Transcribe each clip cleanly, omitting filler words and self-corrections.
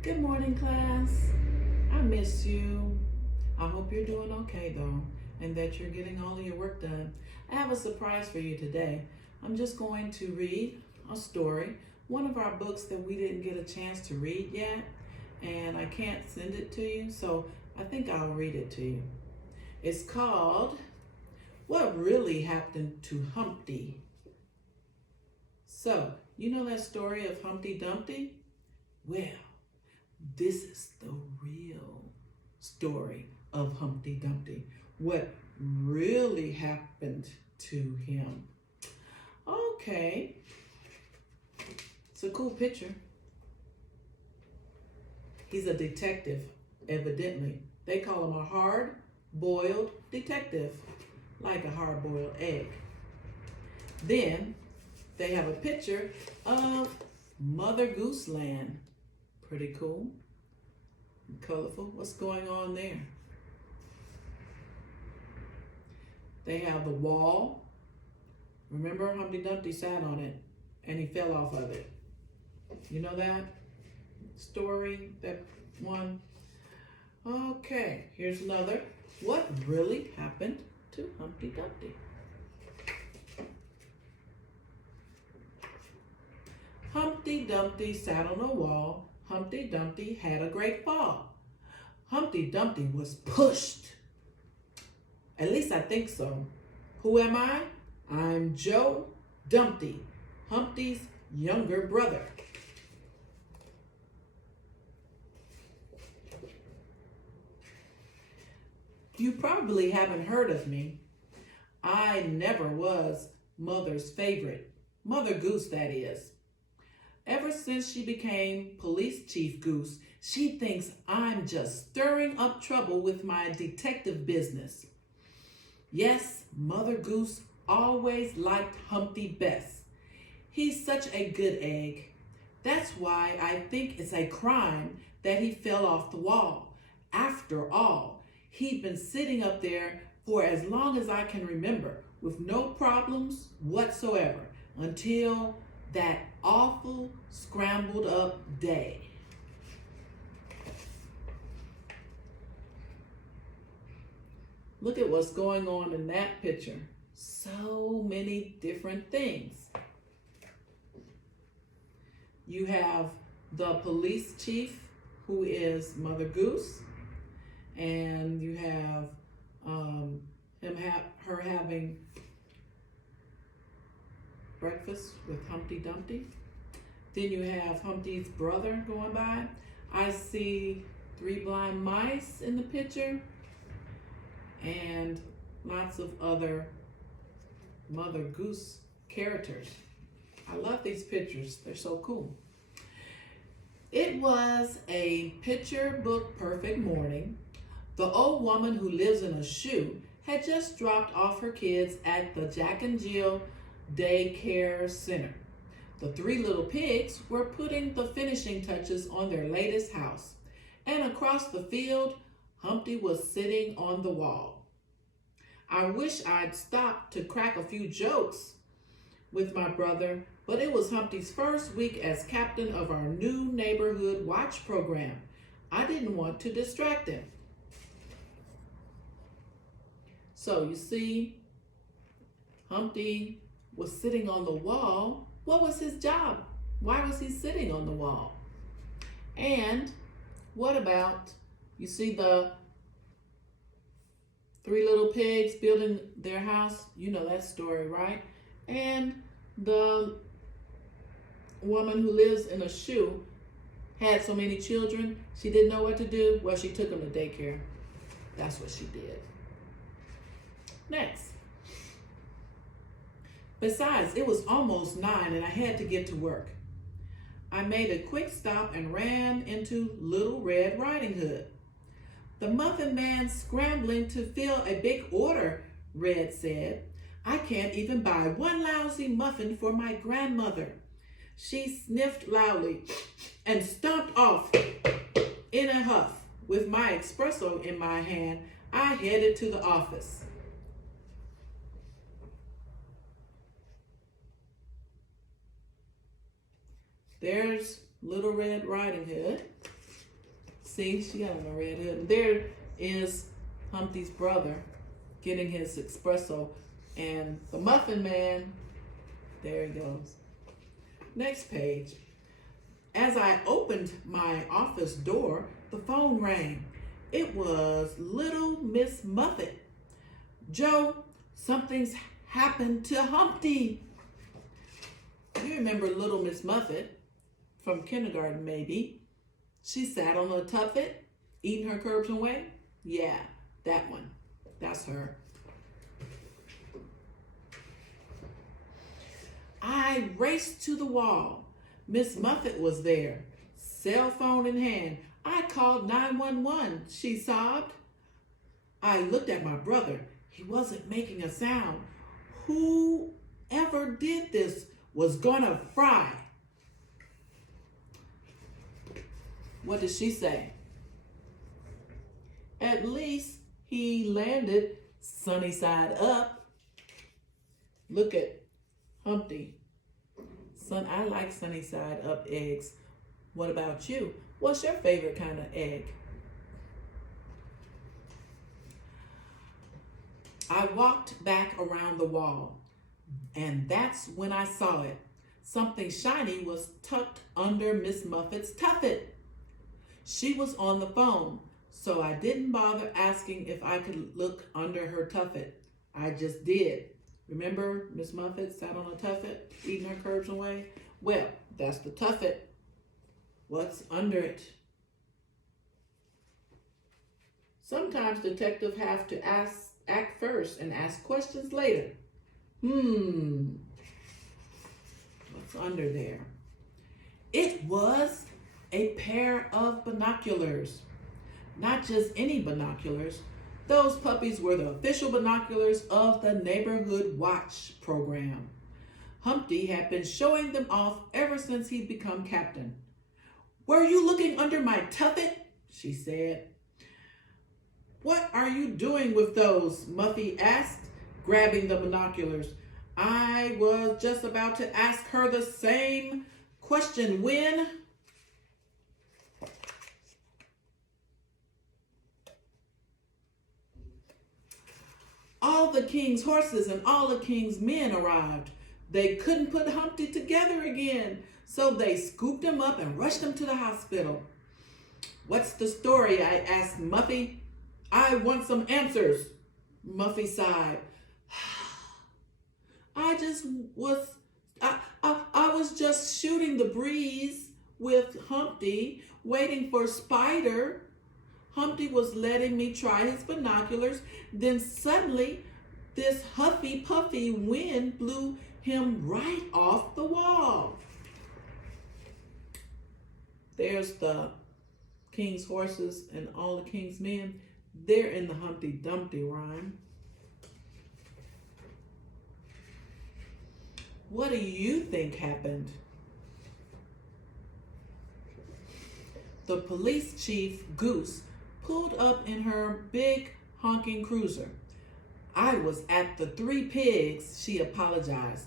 Good morning, class. I miss you. I hope you're doing okay, though, and that you're getting all of your work done. I have a surprise for you today. I'm just going to read a story, one of our books that we didn't get a chance to read yet, and I can't send it to you, so I think I'll read it to you. It's called What Really Happened to Humpty. So, you know that story of Humpty Dumpty? Well, this is the real story of Humpty Dumpty. What really happened to him. Okay, it's a cool picture. He's a detective, evidently. They call him a hard-boiled detective, like a hard-boiled egg. Then they have a picture of Mother Goose Land. Pretty cool, colorful. What's going on there? They have the wall. Remember, Humpty Dumpty sat on it and he fell off of it. You know that story, that one? Okay, here's another. What really happened to Humpty Dumpty? Humpty Dumpty sat on a wall. Humpty Dumpty had a great fall. Humpty Dumpty was pushed. At least I think so. Who am I? I'm Joe Dumpty, Humpty's younger brother. You probably haven't heard of me. I never was Mother's favorite. Mother Goose, that is. Ever since she became Police Chief Goose, she thinks I'm just stirring up trouble with my detective business. Yes, Mother Goose always liked Humpty best. He's such a good egg. That's why I think it's a crime that he fell off the wall. After all, he'd been sitting up there for as long as I can remember with no problems whatsoever until that awful scrambled up day. Look at what's going on in that picture. So many different things. You have the police chief, who is Mother Goose, and you have her having breakfast with Humpty Dumpty. Then you have Humpty's brother going by. I see 3 blind mice in the picture and lots of other Mother Goose characters. I love these pictures. They're so cool. It was a picture book perfect morning. The old woman who lives in a shoe had just dropped off her kids at the Jack and Jill Daycare Center. The 3 little pigs were putting the finishing touches on their latest house. And across the field, Humpty was sitting on the wall. I wish I'd stopped to crack a few jokes with my brother, but it was Humpty's first week as captain of our new neighborhood watch program. I didn't want to distract him. So you see, Humpty was sitting on the wall. What was his job? Why was he sitting on the wall? And what about, you see the 3 little pigs building their house? You know that story, right? And the woman who lives in a shoe had so many children, she didn't know what to do. Well, she took them to daycare. That's what she did. Next. Besides, it was almost 9 and I had to get to work. I made a quick stop and ran into Little Red Riding Hood. The Muffin Man's scrambling to fill a big order, Red said. I can't even buy 1 lousy muffin for my grandmother. She sniffed loudly and stomped off in a huff. With my espresso in my hand, I headed to the office. There's Little Red Riding Hood. See, she got on a red hood. And there is Humpty's brother getting his espresso. And the Muffin Man, there he goes. Next page. As I opened my office door, the phone rang. It was little Miss Muffet. Joe, something's happened to Humpty. You remember little Miss Muffet from kindergarten, maybe. She sat on a tuffet, eating her curbs away. Yeah, that one. That's her. I raced to the wall. Miss Muffet was there, cell phone in hand. I called 911, she sobbed. I looked at my brother. He wasn't making a sound. Whoever did this was gonna fry. What did she say? At least he landed sunny side up. Look at Humpty. Son, I like sunny side up eggs. What about you? What's your favorite kind of egg? I walked back around the wall, and that's when I saw it. Something shiny was tucked under Miss Muffet's tuffet. She was on the phone, so I didn't bother asking if I could look under her tuffet. I just did. Remember Miss Muffet sat on a tuffet, eating her curbs away? Well, that's the tuffet. What's under it? Sometimes detectives have to act first and ask questions later. What's under there? It was a pair of binoculars. Not just any binoculars. Those puppies were the official binoculars of the Neighborhood Watch program. Humpty had been showing them off ever since he'd become captain. Were you looking under my tuffet? She said. What are you doing with those? Muffy asked, grabbing the binoculars. I was just about to ask her the same question when... all the king's horses and all the king's men arrived. They couldn't put Humpty together again, so they scooped him up and rushed him to the hospital. What's the story? I asked Muffy. I want some answers, Muffy sighed. I was just shooting the breeze with Humpty, waiting for Spider. Humpty was letting me try his binoculars. Then suddenly, this huffy puffy wind blew him right off the wall. There's the king's horses and all the king's men. They're in the Humpty Dumpty rhyme. What do you think happened? The police chief, Goose, pulled up in her big honking cruiser. I was at the Three Pigs, she apologized.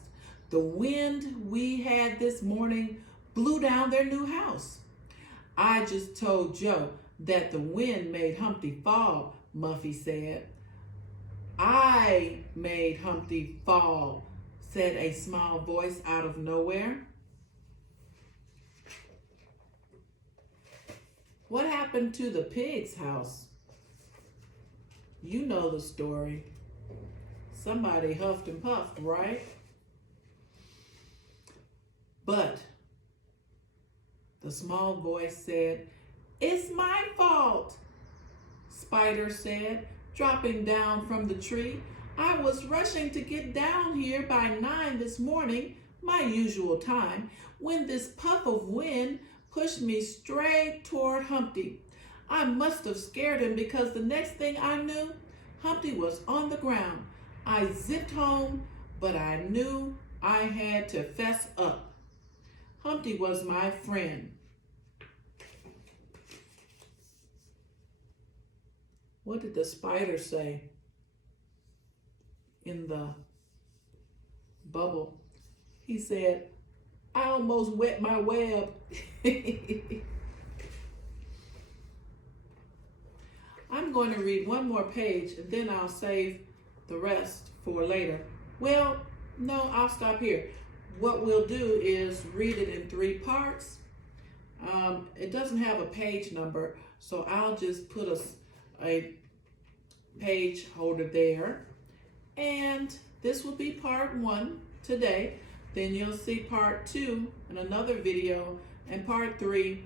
The wind we had this morning blew down their new house. I just told Joe that the wind made Humpty fall, Muffy said. I made Humpty fall, said a small voice out of nowhere. What happened to the pig's house? You know the story. Somebody huffed and puffed, right? But the small voice said, "It's my fault," Spider said, dropping down from the tree. I was rushing to get down here by 9 this morning, my usual time, when this puff of wind pushed me straight toward Humpty. I must have scared him because the next thing I knew, Humpty was on the ground. I zipped home, but I knew I had to fess up. Humpty was my friend. What did the spider say in the bubble? He said, I almost wet my web. I'm going to read one more page and then I'll save the rest for later. Well, no, I'll stop here. What we'll do is read it in 3 parts. It doesn't have a page number, so I'll just put a page holder there. And this will be part 1 today. Then you'll see part 2 in another video and part 3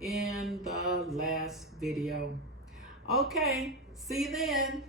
in the last video. Okay, see you then.